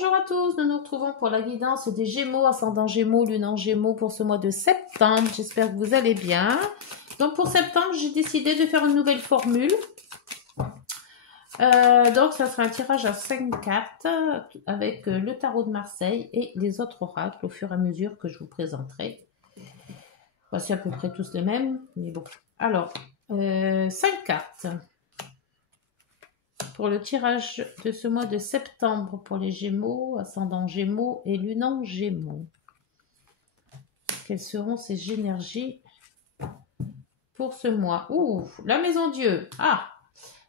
Bonjour à tous, nous nous retrouvons pour la guidance des Gémeaux, ascendant Gémeaux, lune en Gémeaux pour ce mois de septembre. J'espère que vous allez bien. Donc pour septembre, j'ai décidé de faire une nouvelle formule. Donc ça sera un tirage à 5 cartes avec le tarot de Marseille et les autres oracles au fur et à mesure que je vous présenterai. C'est à peu près tous les mêmes, mais bon. Alors, 5 cartes pour le tirage de ce mois de septembre pour les Gémeaux, ascendant Gémeaux et lune en Gémeaux. Quelles seront ces énergies pour ce mois? Ouh, la maison Dieu. Ah,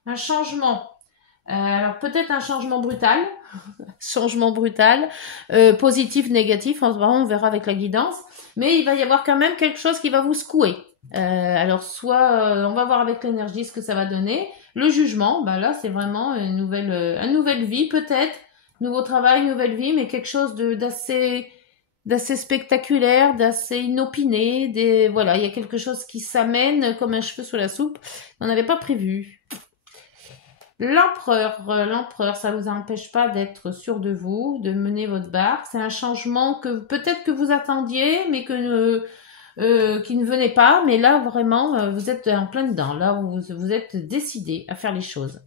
un changement. Alors peut-être un changement brutal. Changement brutal. Positif, négatif. On verra avec la guidance. Mais il va y avoir quand même quelque chose qui va vous secouer. Alors soit on va voir avec l'énergie ce que ça va donner. Le jugement, bah là c'est vraiment une nouvelle vie peut-être. Nouveau travail, nouvelle vie, mais quelque chose d'assez spectaculaire, d'assez inopiné, voilà, il y a quelque chose qui s'amène comme un cheveu sous la soupe. On n'avait pas prévu. L'empereur, ça vous empêche pas d'être sûr de vous, de mener votre barque. C'est un changement que peut-être que vous attendiez, mais qui ne venait pas. Mais là, vraiment, vous êtes en plein dedans. Là, vous êtes décidé à faire les choses.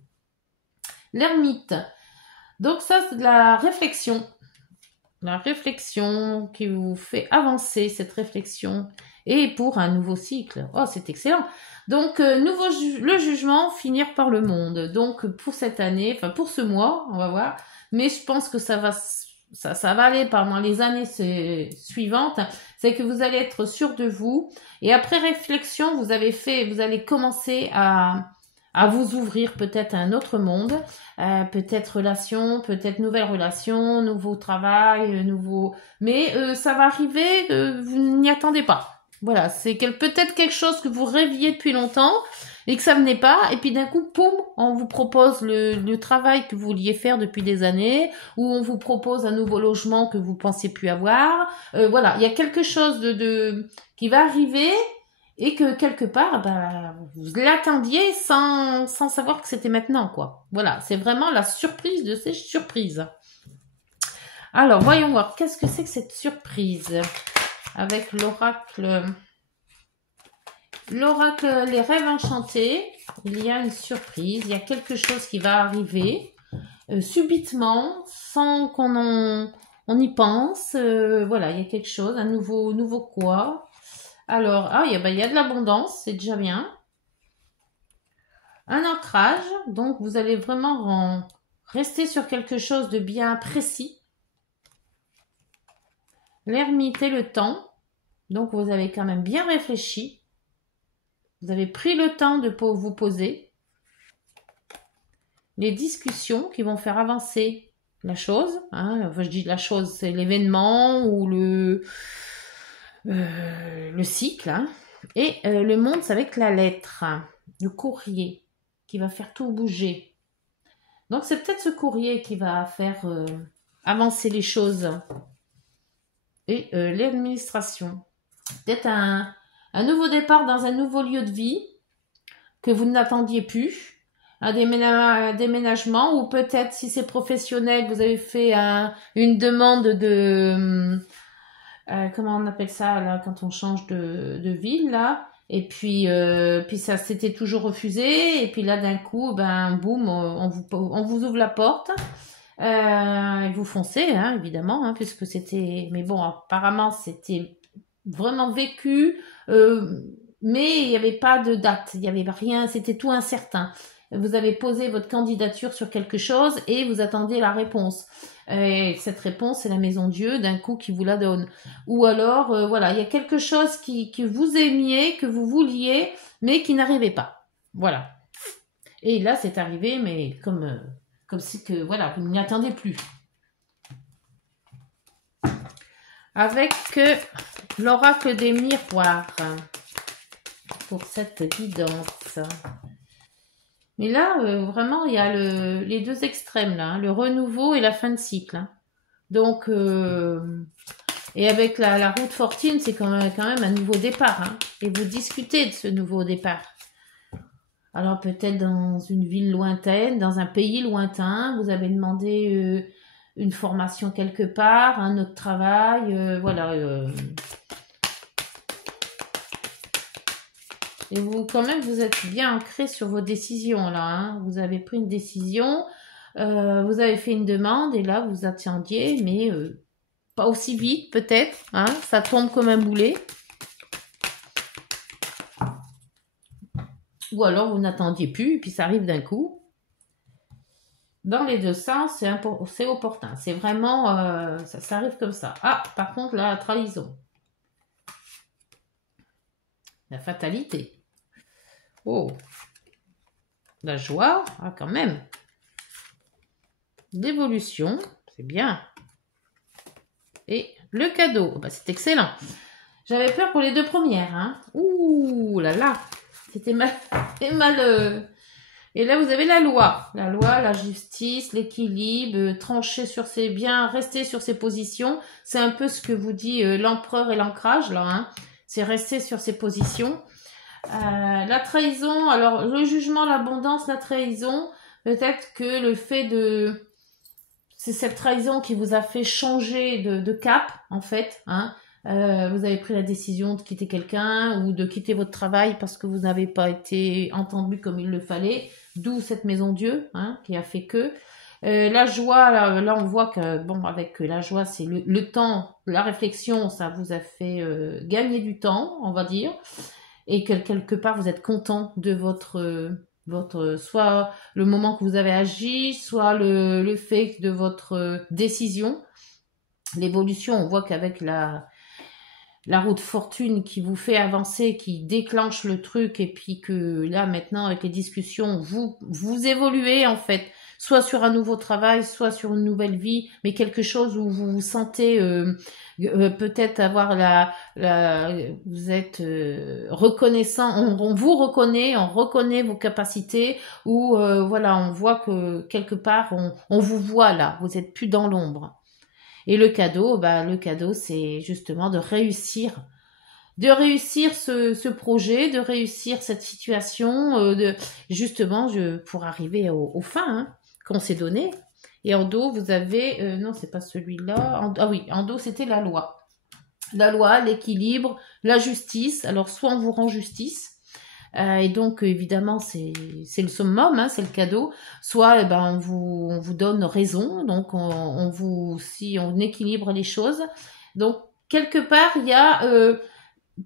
L'ermite. Donc ça, c'est de la réflexion. La réflexion qui vous fait avancer, cette réflexion, et pour un nouveau cycle. Oh, c'est excellent. Donc, le jugement, finir par le monde. Donc, pour cette année, enfin pour ce mois, on va voir, mais je pense que ça va aller pendant les années suivantes, c'est que vous allez être sûr de vous, et après réflexion, vous allez commencer à vous ouvrir peut-être à un autre monde, peut-être relation, peut-être nouvelle relation, nouveau travail, nouveau... Mais ça va arriver, vous n'y attendez pas. Voilà, c'est peut-être quelque chose que vous rêviez depuis longtemps et que ça venait pas, et puis d'un coup, poum, on vous propose le travail que vous vouliez faire depuis des années, ou on vous propose un nouveau logement que vous pensiez plus avoir. Voilà, il y a quelque chose qui va arriver, et que quelque part, bah, vous l'attendiez sans savoir que c'était maintenant, quoi. Voilà, c'est vraiment la surprise de ces surprises. Alors, voyons voir, qu'est-ce que c'est que cette surprise avec l'oracle Les rêves enchantés. Il y a une surprise, il y a quelque chose qui va arriver subitement, sans qu'on y pense. Voilà, il y a quelque chose, un nouveau quoi. Alors, il y a de l'abondance, c'est déjà bien. Un ancrage, donc vous allez vraiment rester sur quelque chose de bien précis. L'ermite et le temps, donc vous avez quand même bien réfléchi. Vous avez pris le temps de vous poser. Les discussions qui vont faire avancer la chose. Enfin, je dis la chose, c'est l'événement ou le cycle. Et le monde, c'est avec la lettre, le courrier qui va faire tout bouger. Donc c'est peut-être ce courrier qui va faire avancer les choses. Et l'administration. Peut-être un nouveau départ dans un nouveau lieu de vie que vous n'attendiez plus. Un déménagement, ou peut-être si c'est professionnel, vous avez fait une demande de... comment on appelle ça là, quand on change de ville là, et puis ça s'était toujours refusé, et puis là d'un coup boum, on vous ouvre la porte, et vous foncez évidemment, puisque c'était, mais bon, apparemment c'était vraiment vécu, mais il n'y avait pas de date, il n'y avait rien, c'était tout incertain. Vous avez posé votre candidature sur quelque chose et vous attendiez la réponse. Et cette réponse, c'est la maison Dieu d'un coup qui vous la donne. Ou alors, voilà, il y a quelque chose que vous aimiez, que vous vouliez, mais qui n'arrivait pas. Voilà. Et là, c'est arrivé, mais comme si que, voilà, vous n'y attendez plus. Avec l'oracle des miroirs pour cette guidance. Mais là, vraiment, il y a les deux extrêmes, là, le renouveau et la fin de cycle. Donc, et avec la route fortune, c'est quand même un nouveau départ. Et vous discutez de ce nouveau départ. Alors, peut-être dans une ville lointaine, dans un pays lointain, vous avez demandé une formation quelque part, un autre travail, voilà. Et vous, quand même, vous êtes bien ancré sur vos décisions, là. Hein. Vous avez pris une décision, vous avez fait une demande, et là, vous attendiez, mais pas aussi vite, peut-être. Hein. Ça tombe comme un boulet. Ou alors, vous n'attendiez plus, et puis ça arrive d'un coup. Dans les deux sens, c'est opportun. C'est vraiment... ça arrive comme ça. Ah, par contre, la trahison. La fatalité. Oh, la joie, ah, quand même. L'évolution, c'est bien. Et le cadeau, bah, c'est excellent. J'avais peur pour les deux premières. Hein. Ouh là là, c'était mal. Et là, vous avez la loi. La loi, la justice, l'équilibre, trancher sur ses biens, rester sur ses positions. C'est un peu ce que vous dit l'empereur et l'ancrage, là. Hein. C'est rester sur ses positions. La trahison, alors le jugement, l'abondance, la trahison, peut-être que le fait de... C'est cette trahison qui vous a fait changer de cap, en fait. Hein. Vous avez pris la décision de quitter quelqu'un ou de quitter votre travail parce que vous n'avez pas été entendu comme il le fallait. D'où cette maison Dieu, hein, qui a fait que... la joie, là, on voit que, bon, avec la joie, c'est le temps, la réflexion, ça vous a fait gagner du temps, on va dire. Et que quelque part vous êtes content de votre soit le moment que vous avez agi, soit le fait de votre décision. L'évolution, on voit qu'avec la roue de fortune qui vous fait avancer, qui déclenche le truc, et puis que là maintenant avec les discussions, vous évoluez en fait, soit sur un nouveau travail, soit sur une nouvelle vie, mais quelque chose où vous vous sentez peut-être avoir vous êtes reconnaissant, on vous reconnaît, on reconnaît vos capacités, ou voilà, on voit que quelque part on vous voit là, vous êtes plus dans l'ombre. Et le cadeau, c'est justement de réussir ce projet, de réussir cette situation, justement pour arriver au fin hein, qu'on s'est donné. Et en dos, vous avez... non, c'est pas celui-là. Ah oui, en dos, c'était la loi. La loi, l'équilibre, la justice. Alors, soit on vous rend justice, et donc, évidemment, c'est le summum, hein, c'est le cadeau. Soit, on vous donne raison, donc si on équilibre les choses. Donc, quelque part, il y a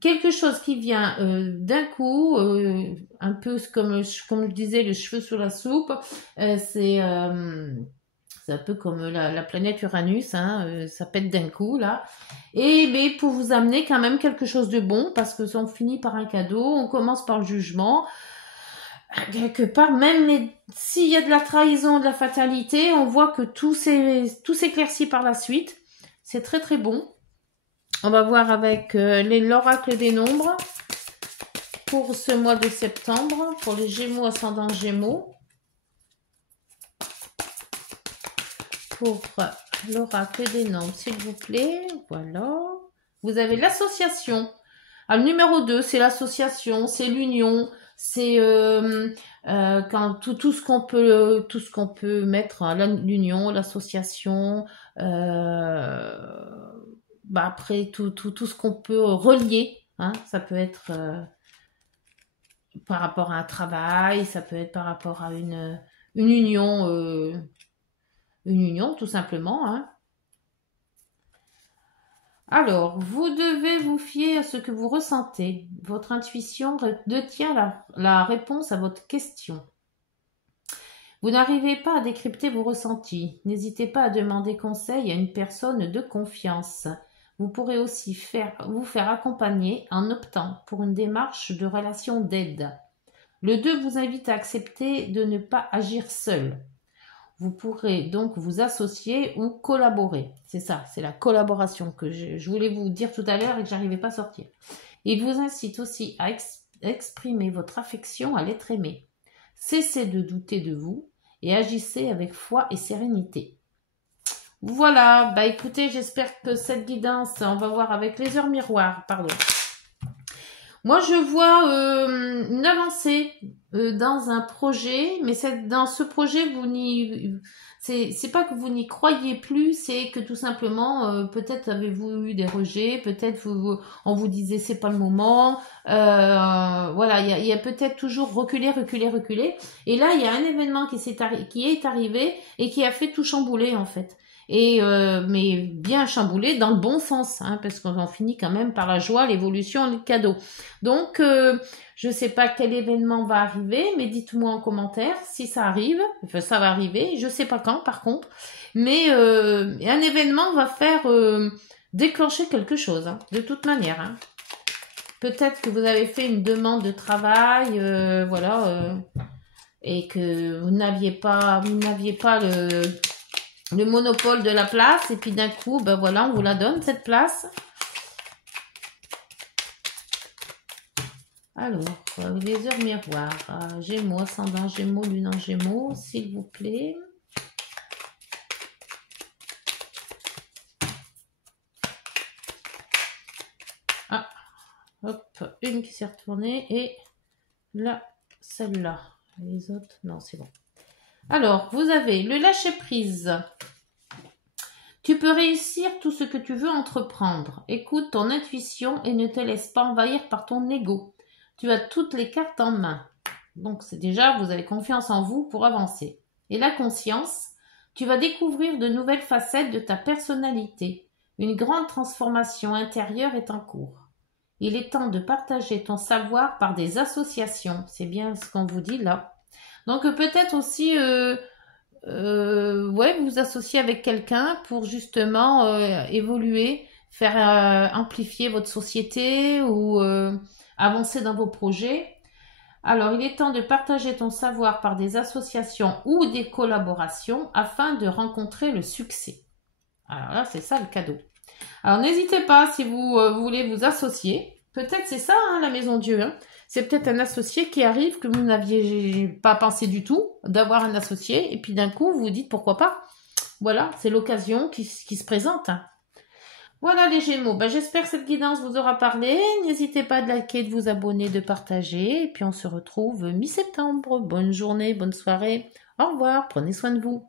quelque chose qui vient d'un coup, un peu comme je disais, le cheveu sur la soupe. C'est un peu comme la planète Uranus, hein, ça pète d'un coup là. Mais pour vous amener quand même quelque chose de bon, parce que on finit par un cadeau, on commence par le jugement. Quelque part, même s'il y a de la trahison, de la fatalité, on voit que tout s'éclaircit par la suite. C'est très très bon. On va voir avec l'oracle des nombres pour ce mois de septembre, pour les Gémeaux, ascendant Gémeaux. Pour l'oracle des nombres, s'il vous plaît. Voilà. Vous avez l'association. Le numéro 2, c'est l'association, c'est l'union, c'est quand tout ce qu'on peut mettre, hein, l'union, l'association, après tout ce qu'on peut relier, hein, ça peut être par rapport à un travail, ça peut être par rapport à une union, tout simplement. Hein. Alors, vous devez vous fier à ce que vous ressentez. Votre intuition détient la réponse à votre question. Vous n'arrivez pas à décrypter vos ressentis. N'hésitez pas à demander conseil à une personne de confiance. Vous pourrez aussi vous faire accompagner en optant pour une démarche de relation d'aide. Le 2 vous invite à accepter de ne pas agir seul. Vous pourrez donc vous associer ou collaborer. C'est ça, c'est la collaboration que je voulais vous dire tout à l'heure et que j'arrivais pas à sortir. Il vous incite aussi à exprimer votre affection à l'être aimé. Cessez de douter de vous et agissez avec foi et sérénité. Voilà, écoutez, j'espère que cette guidance, on va voir avec les heures miroirs, pardon. Moi, je vois une avancée dans un projet, mais dans ce projet, c'est pas que vous n'y croyez plus, c'est que tout simplement, peut-être avez-vous eu des rejets, peut-être on vous disait c'est pas le moment. Voilà, il y a peut-être toujours reculer, reculer, reculer. Et là, il y a un événement qui est arrivé et qui a fait tout chambouler en fait. Et mais bien chamboulé dans le bon sens, hein, parce qu'on en finit quand même par la joie, l'évolution, le cadeau. Donc je sais pas quel événement va arriver, mais dites-moi en commentaire si ça arrive. Enfin, ça va arriver, je sais pas quand par contre. Mais un événement va faire déclencher quelque chose, hein, de toute manière. Hein. Peut-être que vous avez fait une demande de travail, voilà, et que vous n'aviez pas le monopole de la place, et puis d'un coup, ben voilà, on vous la donne cette place. Alors, les heures miroirs, Gémeaux, ascendant Gémeaux, lune en Gémeaux, s'il vous plaît. Ah, hop, une qui s'est retournée et là, celle-là. Les autres, non, c'est bon. Alors, vous avez le lâcher-prise. Tu peux réussir tout ce que tu veux entreprendre. Écoute ton intuition et ne te laisse pas envahir par ton ego. Tu as toutes les cartes en main. Donc, c'est déjà, vous avez confiance en vous pour avancer. Et la conscience, tu vas découvrir de nouvelles facettes de ta personnalité. Une grande transformation intérieure est en cours. Il est temps de partager ton savoir par des associations. C'est bien ce qu'on vous dit là. Donc, peut-être aussi... ouais, vous vous associez avec quelqu'un pour justement évoluer, faire amplifier votre société ou avancer dans vos projets. Alors, il est temps de partager ton savoir par des associations ou des collaborations afin de rencontrer le succès. Alors là, c'est ça le cadeau. Alors, n'hésitez pas si vous voulez vous associer. Peut-être c'est ça, hein, la Maison Dieu. Hein. C'est peut-être un associé qui arrive que vous n'aviez pas pensé du tout d'avoir un associé. Et puis d'un coup, vous vous dites pourquoi pas. Voilà, c'est l'occasion qui se présente. Voilà les Gémeaux. Ben, j'espère que cette guidance vous aura parlé. N'hésitez pas de liker, de vous abonner, de partager. Et puis on se retrouve mi-septembre. Bonne journée, bonne soirée. Au revoir, prenez soin de vous.